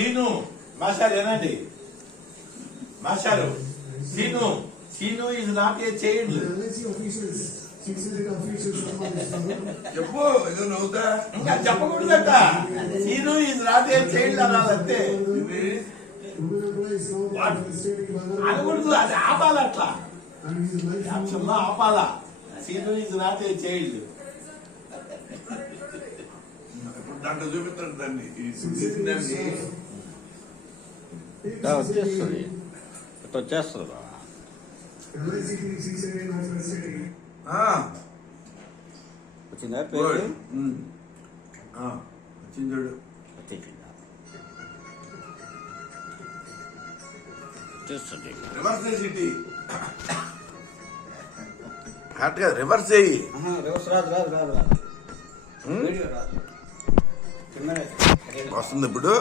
Scene master ఏనండి మాస్టారు scene ఇది నాట్ ఏ చైల్డ్. చెప్పు ఏదో నవ్వుతా. ఇంకా చెప్పకూడదట. సీను ఇది నాట్ ఏ చైల్డ్ అనాలంతే. అనకూడదు, అది ఆపాలి అట్లా. యాక్షన్లో ఆపాలా. సీను ఇది నాట్ ఏ చైల్డ్. దాంట్లో చూపిస్తాడు దాన్ని వచ్చేస్తుంది వచ్చేస్తుంది వచ్చిందా పేరు వచ్చిందాడు వచ్చేస్తుంది రివర్స్ సిటీ కరెక్ట్ గా రివర్స్ చెయ్యి. రివర్స్ రాదు రాదు రాదు రాదు వస్తుంది ఇప్పుడు.